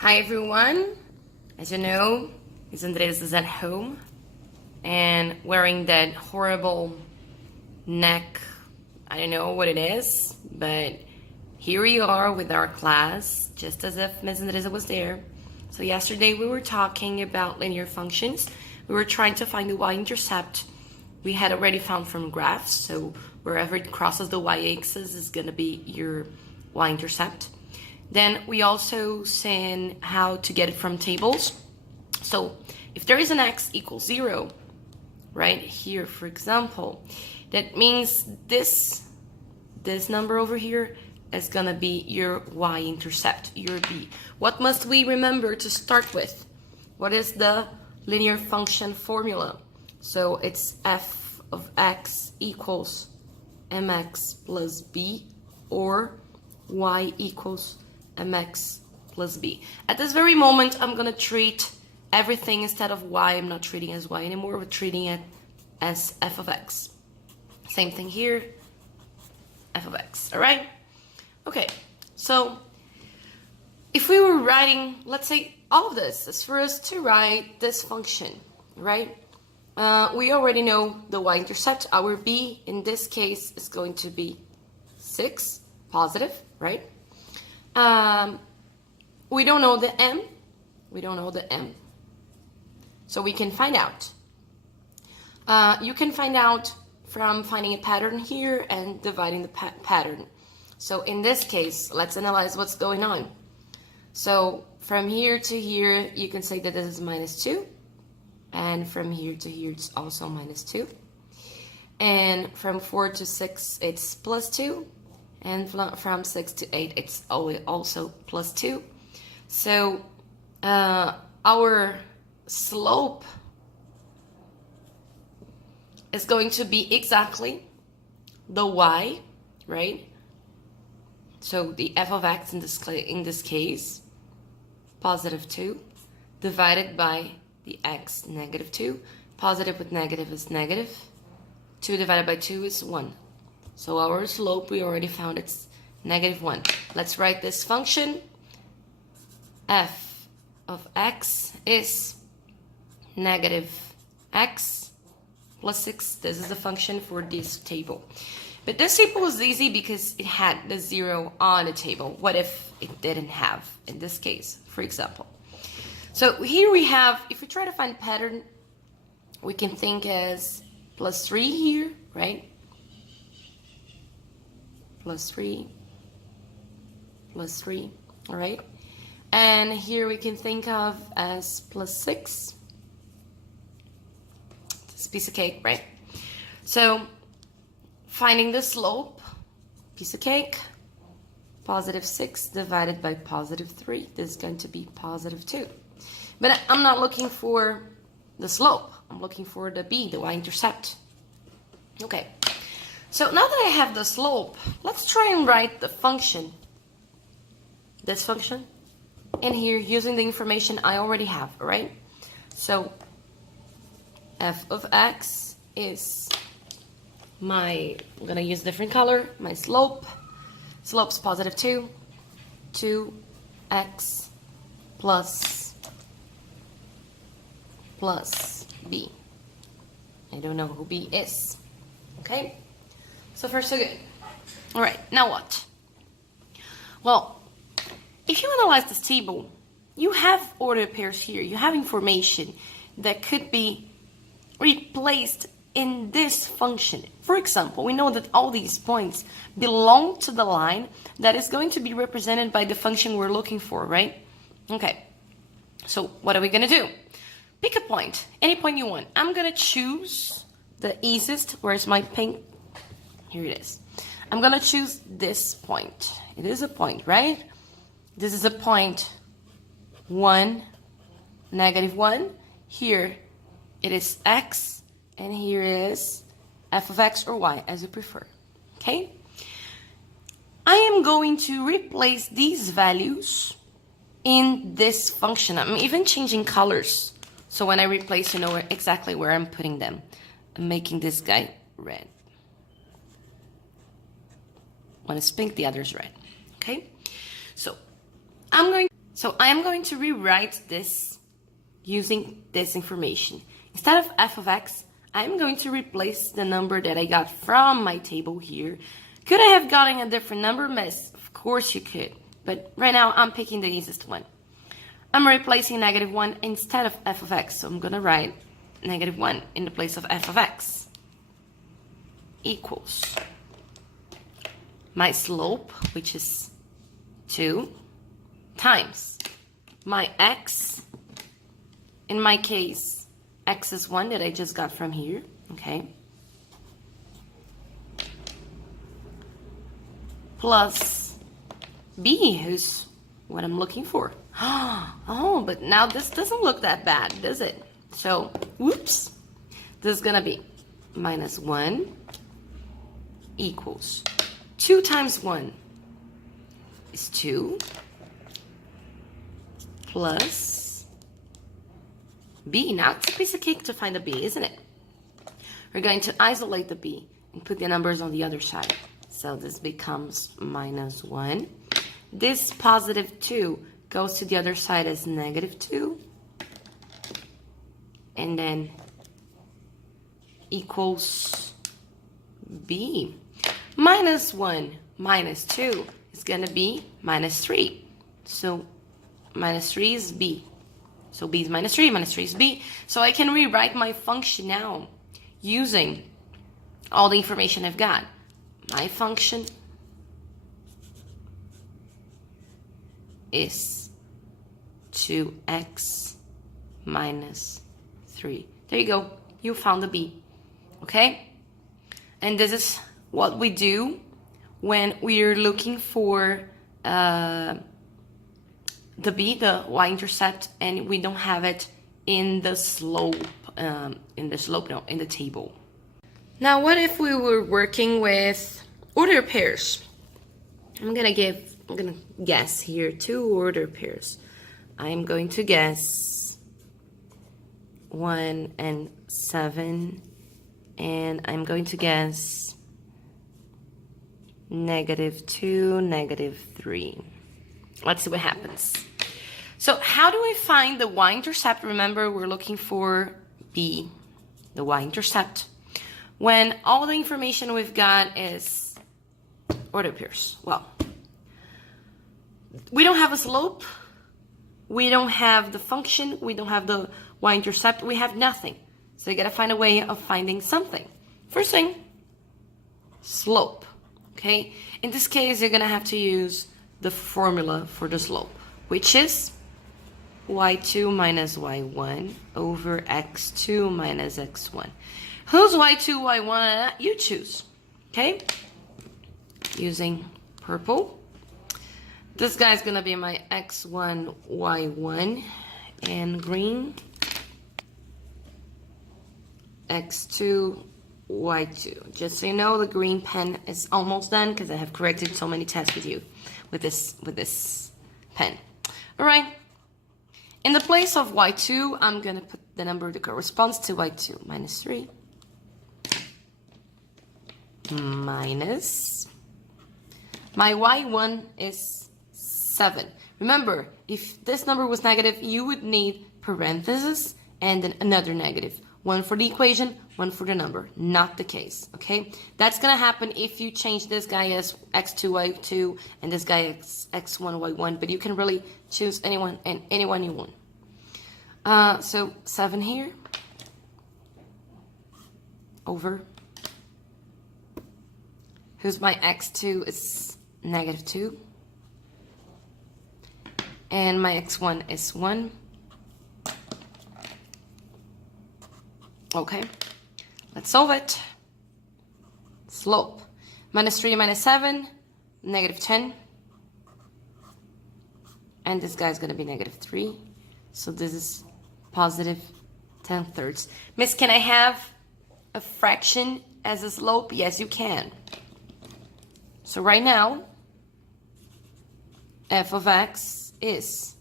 Hi everyone, as you know, Miss Andres is at home and wearing that horrible neck, I don't know what it is, but here we are with our class, just as if Miss Andres was there. So yesterday we were talking about linear functions. We were trying to find the y-intercept we had already found from graphs, so wherever it crosses the y-axis is going to be your y-intercept. Then we also seen how to get it from tables. So if there is an x equals 0, right here, for example, that means this number over here is gonna be your y-intercept, your b. What must we remember to start with? What is the linear function formula? So it's f of x equals mx plus b, or y equals mx plus b. At this very moment, I'm gonna treat everything instead of y. I'm not treating as y anymore. We're treating it as f of x. Same thing here, f of x. All right. Okay. So if we were writing, let's say all of this is for us to write this function, right? We already know the y-intercept. Our b in this case is going to be 6, positive, right? We don't know the m. We don't know the m. So we can find out. You can find out from finding a pattern here and dividing the pattern. So in this case, let's analyze what's going on. So from here to here, you can say that this is -2. And from here to here, it's also -2. And from 4 to 6, it's +2. And from 6 to 8, it's also +2. So our slope is going to be exactly the y, right? So the f of x in this case, +2, divided by the x, -2. Positive with negative is negative. 2 divided by 2 is 1. So our slope, we already found it's -1. Let's write this function. F of x is -x plus 6. This is the function for this table. But this table was easy because it had the 0 on the table. What if it didn't have, in this case, for example? So here we have, if we try to find pattern, we can think as +3 here, right? +3, +3, all right? And here we can think of as +6. It's a piece of cake, right? So finding the slope, piece of cake, +6 divided by +3. This is going to be +2. But I'm not looking for the slope. I'm looking for the b, the y-intercept. Okay. So now that I have the slope, let's try and write the function, this function, in here using the information I already have, right? So f of x is I'm gonna use a different color, my slope. Slope's +2, 2x plus b. I don't know who b is, okay? So far, so good. All right, now what? Well, if you analyze this table, you have ordered pairs here. You have information that could be replaced in this function. For example, we know that all these points belong to the line that is going to be represented by the function we're looking for, right? Okay, so what are we going to do? Pick a point, any point you want. I'm going to choose the easiest. Where's my pink? Here it is. I'm gonna choose this point. It is a point, right? This is a point 1, -1. Here it is x, and here is f of x or y, as you prefer. Okay? I am going to replace these values in this function. I'm even changing colors. So when I replace, you know exactly where I'm putting them. I'm making this guy red. One is pink, the other is red. Okay? So I'm going So I am going to rewrite this using this information. Instead of f of x, I'm going to replace the number that I got from my table here. Could I have gotten a different number, miss? Of course you could. But right now, I'm picking the easiest one. I'm replacing -1 instead of f of x. So I'm going to write -1 in the place of f of x equals my slope, which is 2, times my x. In my case, x is 1 that I just got from here, okay? Plus b, who's what I'm looking for. Oh, but now this doesn't look that bad, does it? So, whoops. This is gonna be -1 equals 2 times 1 is 2 plus b. Now it's a piece of cake to find the b, isn't it? We're going to isolate the b and put the numbers on the other side. So this becomes -1. This +2 goes to the other side as -2. And then equals b. -1 minus 2 is going to be -3. So -3 is b. So b is -3 is b. So I can rewrite my function now using all the information I've got. My function is 2x minus 3. There you go. You found the b. Okay? And this is what we do when we're looking for the b, the y-intercept, and we don't have it in the slope, in the table. Now, what if we were working with order pairs? I'm gonna guess here 2 order pairs. I'm going to guess 1 and 7, and I'm going to guess -2, -3. Let's see what happens. So how do I find the y-intercept? Remember, we're looking for b, the y-intercept, when all the information we've got is order pairs. Well, we don't have a slope, we don't have the function, we don't have the y-intercept, we have nothing. So you gotta find a way of finding something. First thing, slope, okay? In this case, you're gonna have to use the formula for the slope, which is y2 minus y1 over x2 minus x1. Who's y2, y1? You choose, okay? Using purple. This guy's gonna be my x1, y1, and green, x2, y2. Just so you know, the green pen is almost done because I have corrected so many tests with you with this pen. All right. In the place of y2, I'm gonna put the number that corresponds to y2, -3, minus my y1 is 7. Remember, if this number was negative, you would need parentheses and then another negative. One for the equation, one for the number. Not the case, okay? That's gonna happen if you change this guy as x2, y2, and this guy as x1, y1, but you can really choose anyone and anyone you want. So 7 here, over, who's my x2 is -2, and my x1 is 1. Okay, let's solve it. Slope, -3 minus 7, -10. And this guy's gonna be -3. So this is +10/3. Miss, can I have a fraction as a slope? Yes, you can. So right now, f of x is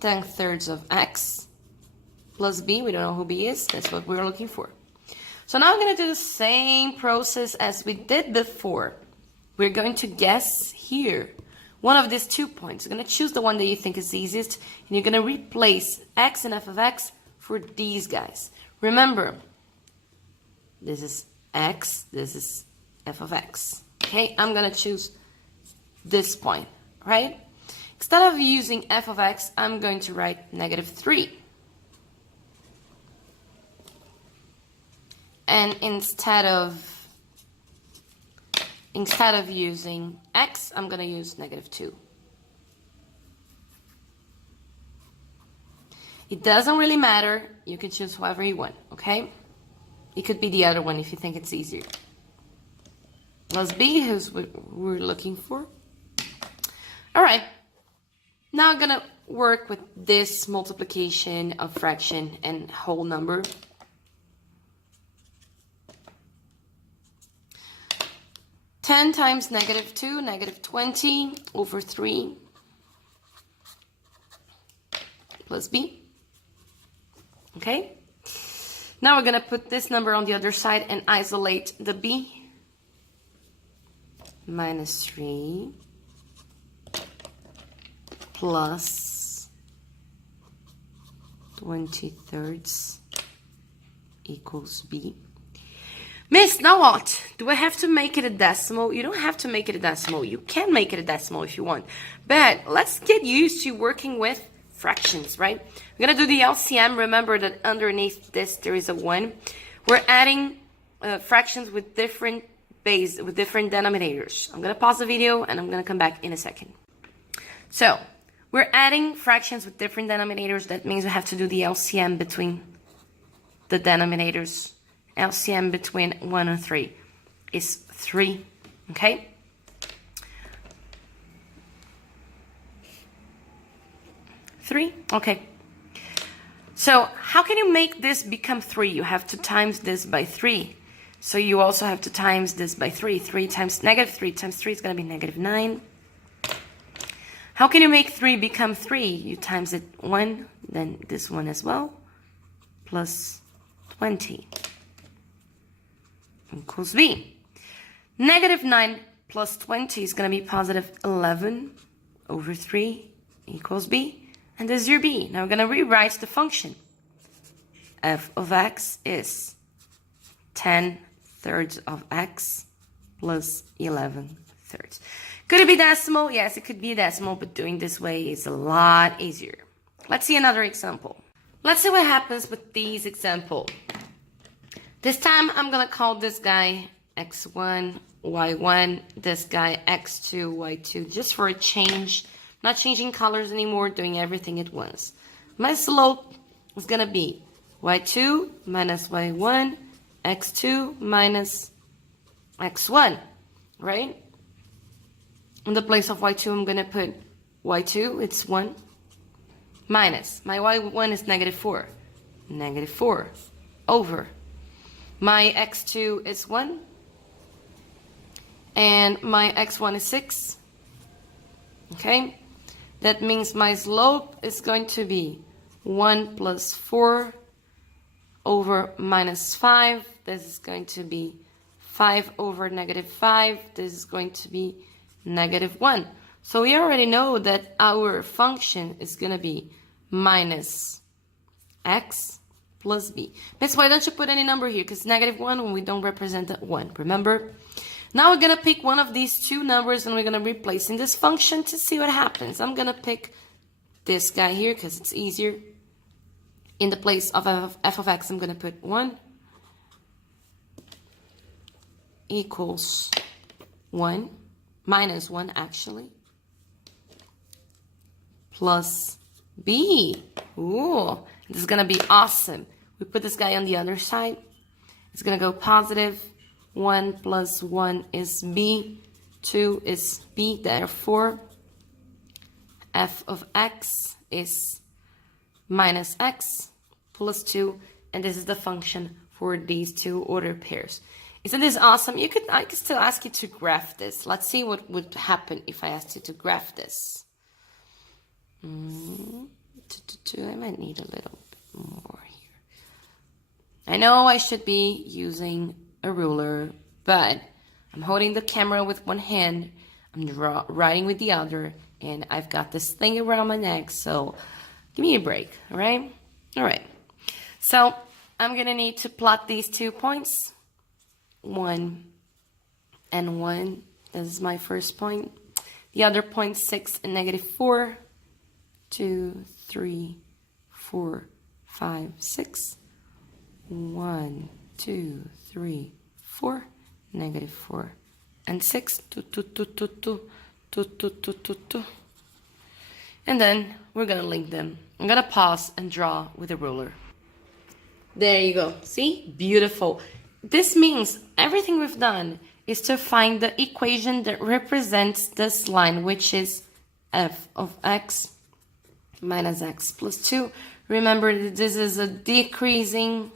10/3 of x plus b. We don't know who b is. That's what we're looking for. So now I'm going to do the same process as we did before. We're going to guess here one of these 2 points. You're going to choose the one that you think is easiest, and you're going to replace x and f of x for these guys. Remember, this is x, this is f of x. Okay, I'm going to choose this point, right? Instead of using f of x, I'm going to write -3. And instead of using x, I'm going to use -2. It doesn't really matter. You can choose whoever you want, okay? It could be the other one if you think it's easier. Let's be who's what we're looking for. All right. Now I'm going to work with this multiplication of fraction and whole number. Ten times -2, -20 over 3 plus b. Okay? Now we're going to put this number on the other side and isolate the b. -3 plus 20/3 equals b. Miss, now what? Do I have to make it a decimal? You don't have to make it a decimal. You can make it a decimal if you want. But let's get used to working with fractions, right? We're going to do the LCM. Remember that underneath this, there is a 1. We're adding fractions with different base, with different denominators. I'm going to pause the video and I'm going to come back in a second. So, we're adding fractions with different denominators. That means we have to do the LCM between the denominators. LCM between 1 and 3 is 3, okay? Three, okay. So how can you make this become 3? You have to times this by 3. So you also have to times this by 3. 3 times -3 times 3 is going to be -9. How can you make 3 become 3? You times it 1, then this one as well, plus 20. Equals b. -9 plus 20 is going to be positive 11 over 3 equals b. And this is your b. Now we're going to rewrite the function. F of x is 10/3 of x plus 11/3. Could it be decimal? Yes, it could be decimal, but doing this way is a lot easier. Let's see another example. Let's see what happens with these example. This time I'm going to call this guy x1, y1, this guy x2, y2, just for a change. Not changing colors anymore, doing everything at once. My slope is going to be y2 minus y1, x2 minus x1, right? In the place of y2, I'm going to put y2, it's 1, minus. My y1 is -4. -4 over. My x2 is 1. And my x1 is 6. Okay? That means my slope is going to be 1 plus 4 over minus 5. This is going to be 5 over -5. This is going to be -1. So we already know that our function is going to be minus x plus b. Miss, why don't you put any number here? Because -1 when we don't represent that 1. Remember? Now we're going to pick one of these two numbers and we're going to replace in this function to see what happens. I'm going to pick this guy here because it's easier. In the place of f of x, I'm going to put 1 equals 1, minus 1 actually, plus b. Ooh, this is going to be awesome. We put this guy on the other side. It's going to go positive. 1 plus 1 is b. 2 is b. Therefore, f of x is minus x plus 2. And this is the function for these two order pairs. Isn't this awesome? I could still ask you to graph this. Let's see what would happen if I asked you to graph this. I might need a little bit more here. I know I should be using a ruler, but I'm holding the camera with one hand. I'm I'm writing with the other, and I've got this thing around my neck, so give me a break, all right? All right. So I'm gonna need to plot these 2 points. 1 and 1. This is my first point. The other point, 6 and -4. 2, 3, 4, 5, 6. 1, 2, 3, 4, -4, and 6. 2, 2, 2, 2, 2, 2, 2, 2, 2, 2. And then we're gonna link them. I'm gonna pause and draw with a ruler. There you go. See? Beautiful. This means everything we've done is to find the equation that represents this line, which is f of x minus x plus 2. Remember that this is a decreasing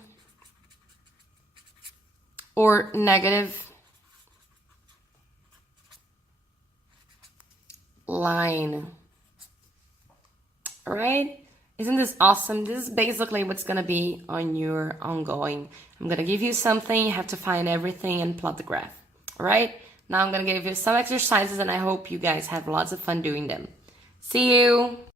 or negative line. All right? Isn't this awesome? This is basically what's going to be on your ongoing. I'm going to give you something. You have to find everything and plot the graph. All right? Now I'm going to give you some exercises, and I hope you guys have lots of fun doing them. See you!